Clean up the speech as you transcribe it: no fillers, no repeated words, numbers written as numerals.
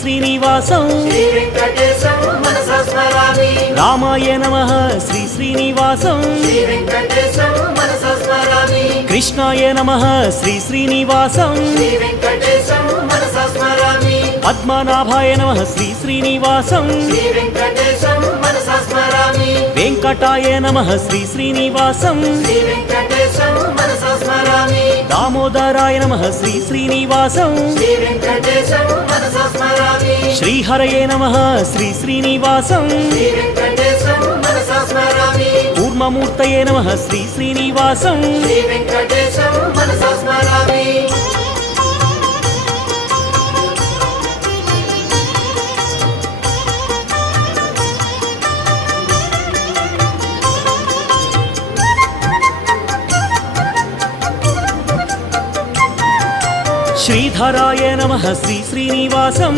శ్రీనివాసం శ్రీ వెంకటేశం మనసా స్మరామి రామాయ నమః శ్రీ శ్రీనివాసం శ్రీ వెంకటేశం మనసా స్మరామి కృష్ణాయ నమః శ్రీ శ్రీనివాసం శ్రీ వెంకటేశం మనసా స్మరామి పద్మనాభాయ నమః శ్రీ శ్రీనివాసం శ్రీ వెంకటేశం మనసా స్మరామి వెంకటాయ నమః శ్రీ శ్రీనివాసం శ్రీ వెంకటేశం మనసా స్మరామి దామోదరాయ నమః శ్రీ శ్రీనివాసం శ్రీ వెంకటేశం మనసా స్మరామి శ్రీహరయే నమః శ్రీ శ్రీనివాసం శ్రీ వెంకటేశం మనసా స్మరామి కూర్మమూర్తయే నమః శ్రీ శ్రీనివాసం శ్రీ వెంకటేశం మనసా స్మరామి శ్రీధరాయ నమః శ్రీ శ్రీనివాసం